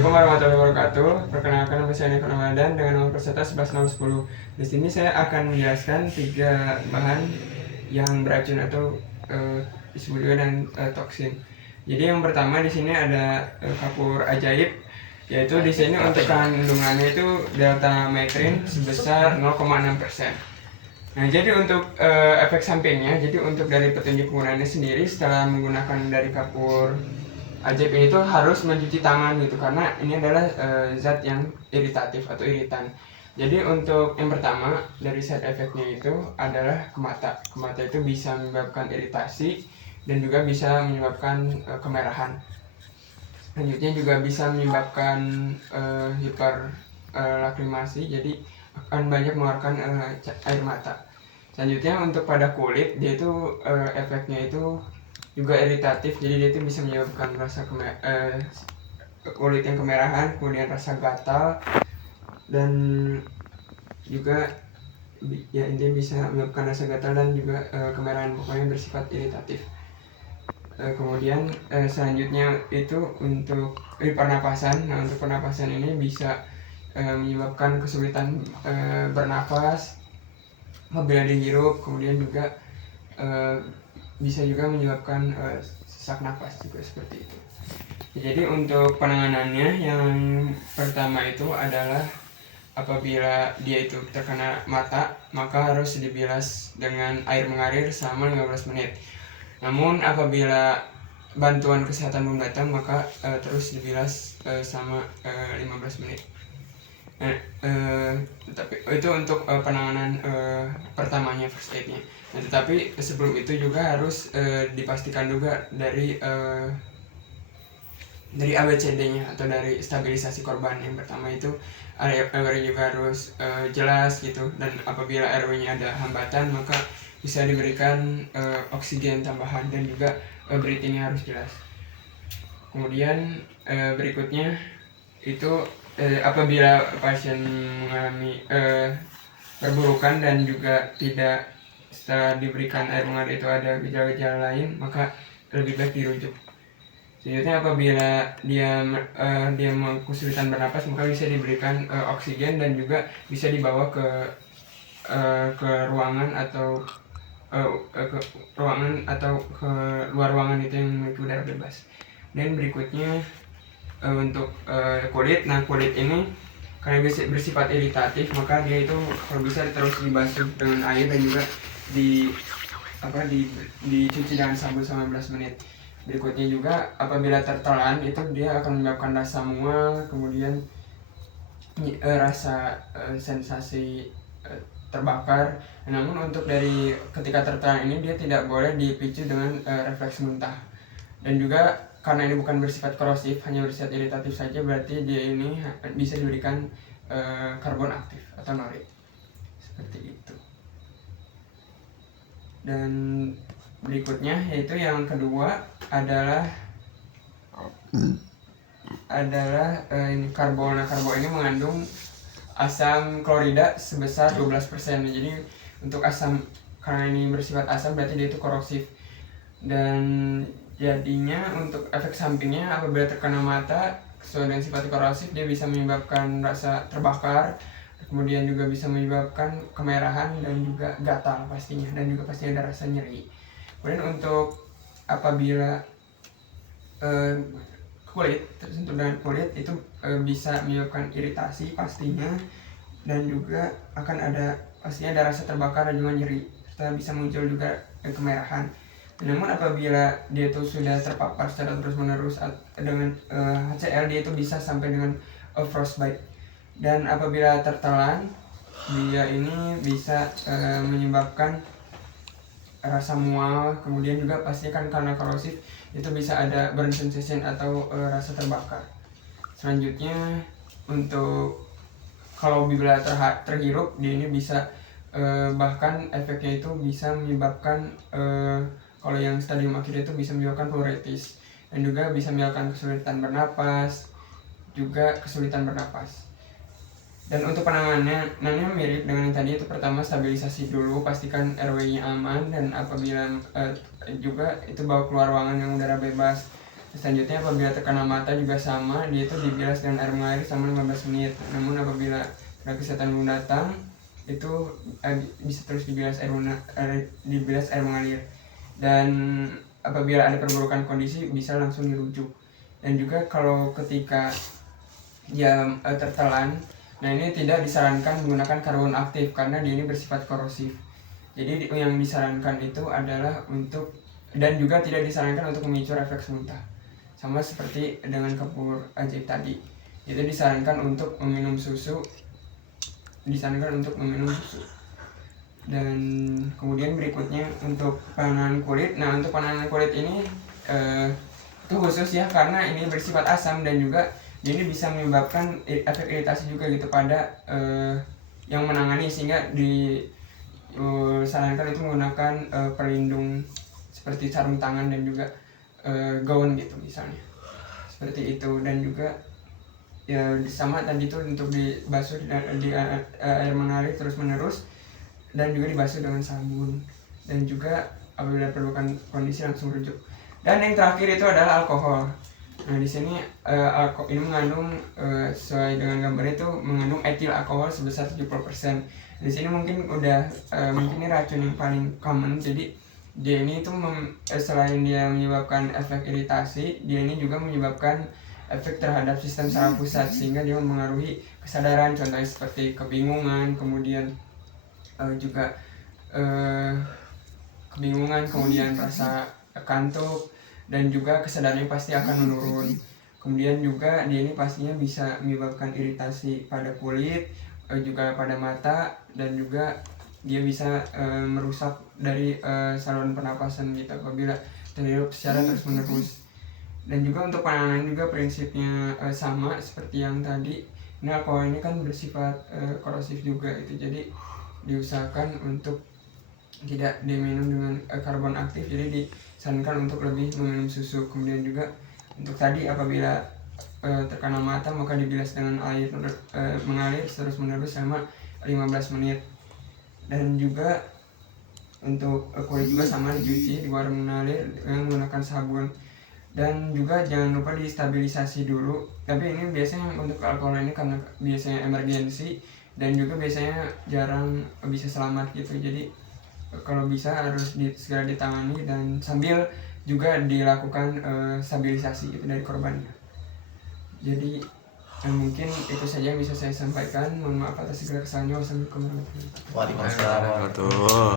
Assalamualaikum warahmatullahi wabarakatuh. Perkenalkan nama saya Niko Ramadan dengan nomor peserta 11010. Di sini saya akan menjelaskan 3 bahan yang beracun atau disebut juga dengan toksin. Jadi yang pertama di sini ada kapur ajaib, yaitu di sini untuk kandungannya itu delta metrin sebesar 0,6%. Nah, jadi untuk efek sampingnya, jadi untuk dari petunjuk penggunaannya sendiri setelah menggunakan dari kapur ajaib ini tuh harus mencuci tangan gitu, karena ini adalah zat yang iritatif atau iritan. Jadi untuk yang pertama dari side effectnya itu adalah ke mata. Ke mata itu bisa menyebabkan iritasi dan juga bisa menyebabkan kemerahan. Selanjutnya juga bisa menyebabkan hiperlakrimasi, jadi akan banyak mengeluarkan air mata. Selanjutnya untuk pada kulit, dia itu efeknya itu juga iritatif, jadi dia itu bisa menyebabkan rasa kulit yang kemerahan, kemudian rasa gatal, dan juga ya intinya bisa menyebabkan rasa gatal dan juga kemerahan, pokoknya bersifat iritatif. Kemudian selanjutnya itu untuk pernapasan. Nah, untuk pernapasan ini bisa menyebabkan kesulitan bernafas apabila dihirup, kemudian juga bisa juga menyebabkan sesak napas juga seperti itu. Jadi untuk penanganannya yang pertama itu adalah apabila dia itu terkena mata, maka harus dibilas dengan air mengalir selama 15 menit. Namun apabila bantuan kesehatan belum datang, maka terus dibilas selama 15 menit. Nah, tapi itu untuk penanganan pertamanya, first aid-nya. Nah, tetapi sebelum itu juga harus dipastikan juga dari ABCD-nya atau dari stabilisasi korban. Yang pertama itu RW juga harus jelas gitu, dan apabila RW-nya ada hambatan maka bisa diberikan oksigen tambahan, dan juga breathing-nya harus jelas. Kemudian berikutnya itu apabila pasien mengalami perburukan dan juga tidak setelah diberikan air mengalir itu ada gejala-gejala lain, maka lebih baik dirujuk. Selanjutnya apabila dia kesulitan bernapas, maka bisa diberikan oksigen dan juga bisa dibawa ke ruangan atau ke luar ruangan itu yang memiliki udara bebas. Dan berikutnya untuk kulit. Nah, kulit ini karena bersifat iritatif, maka dia itu kalau bisa terus dibasuh dengan air dan juga dicuci dengan sabun selama 15 menit. Berikutnya juga apabila tertelan itu dia akan menyebabkan rasa mual, kemudian rasa sensasi terbakar. Namun untuk dari ketika tertelan ini dia tidak boleh dipicu dengan refleks muntah. Dan juga karena ini bukan bersifat korosif, hanya bersifat iritatif saja, berarti dia ini bisa diberikan karbon aktif atau norit seperti itu. Dan berikutnya yaitu yang kedua adalah karbo. Nah, karbo ini mengandung asam klorida sebesar 12%. Jadi untuk asam, karena ini bersifat asam, berarti dia itu korosif. Dan jadinya untuk efek sampingnya apabila terkena mata sesuai dengan sifat korosif, dia bisa menyebabkan rasa terbakar, kemudian juga bisa menyebabkan kemerahan dan juga gatal pastinya, dan juga pasti ada rasa nyeri. Kemudian untuk apabila kulit tersentuh dengan kulit itu bisa menyebabkan iritasi pastinya, dan juga akan ada pastinya ada rasa terbakar dan juga nyeri, serta bisa muncul juga kemerahan. Namun apabila dia itu sudah terpapar secara terus-menerus dengan HCl, dia itu bisa sampai dengan frostbite. Dan apabila tertelan, dia ini bisa menyebabkan rasa mual, kemudian juga pasti kan karena korosif itu bisa ada burn sensation atau rasa terbakar. Selanjutnya untuk kalau bila terhirup, dia ini bisa bahkan efeknya itu bisa menyebabkan kalau yang stadium akhir itu bisa menyebabkan pleuritis, dan juga bisa menyebabkan kesulitan bernapas, juga kesulitan bernapas. Dan untuk penanganannya mirip dengan yang tadi. Itu pertama stabilisasi dulu, pastikan RW-nya aman, dan apabila juga itu bawa keluar ruangan yang udara bebas. Selanjutnya apabila terkena mata juga sama, dia itu dibilas dengan air mengalir selama 15 menit. Namun apabila tenaga kesehatan belum datang, itu bisa terus dibilas air mengalir. Dan apabila ada perburukan kondisi bisa langsung dirujuk. Dan juga kalau ketika dia tertelan, nah ini tidak disarankan menggunakan karbon aktif karena dia ini bersifat korosif. Jadi yang disarankan itu adalah untuk, dan juga tidak disarankan untuk memicu refleks muntah. Sama seperti dengan kapur ajaib tadi, itu disarankan untuk meminum susu. Dan kemudian berikutnya untuk penanganan kulit. Nah, untuk penanganan kulit ini itu khusus ya, karena ini bersifat asam dan juga ini bisa menyebabkan efek iritasi juga gitu pada yang menangani, sehingga disarankan itu menggunakan pelindung seperti sarung tangan dan juga gaun gitu misalnya, seperti itu. Dan juga ya sama tadi itu untuk dibasuh di air mengalir terus menerus, dan juga dibasuh dengan sabun, dan juga apabila perlukan kondisi langsung rujuk. Dan yang terakhir itu adalah alkohol. Nah di sini ini mengandung sesuai dengan gambar itu mengandung etil alkohol sebesar 70%. Di sini mungkin mungkin ini racun yang paling common. Jadi dia ini itu selain dia menyebabkan efek iritasi, dia ini juga menyebabkan efek terhadap sistem saraf pusat, sehingga dia mempengaruhi kesadaran, contohnya seperti kebingungan, kemudian juga kemudian rasa kantuk, dan juga kesadarannya pasti akan menurun. Kemudian juga dia ini pastinya bisa menyebabkan iritasi pada kulit, juga pada mata, dan juga dia bisa merusak dari saluran pernapasan gitu apabila terhirup secara terus menerus. Dan juga untuk penanganan juga prinsipnya sama seperti yang tadi. Ini alkohol ini kan bersifat korosif juga itu, jadi diusahakan untuk tidak diminum dengan karbon aktif, jadi disarankan untuk lebih meminum susu. Kemudian juga untuk tadi apabila terkena mata maka dibilas dengan air mengalir terus menerus selama 15 menit. Dan juga untuk kulit juga sama, dicuci di air mengalir dengan menggunakan sabun. Dan juga jangan lupa distabilisasi dulu. Tapi ini biasanya untuk alkohol ini karena biasanya emergensi dan juga biasanya jarang bisa selamat gitu. Jadi kalau bisa harus segera ditangani, dan sambil juga dilakukan stabilisasi gitu dari korbannya. Jadi mungkin itu saja yang bisa saya sampaikan. Mohon maaf atas segala kesalahannya. Wassalamualaikum warahmatullahi wabarakatuh.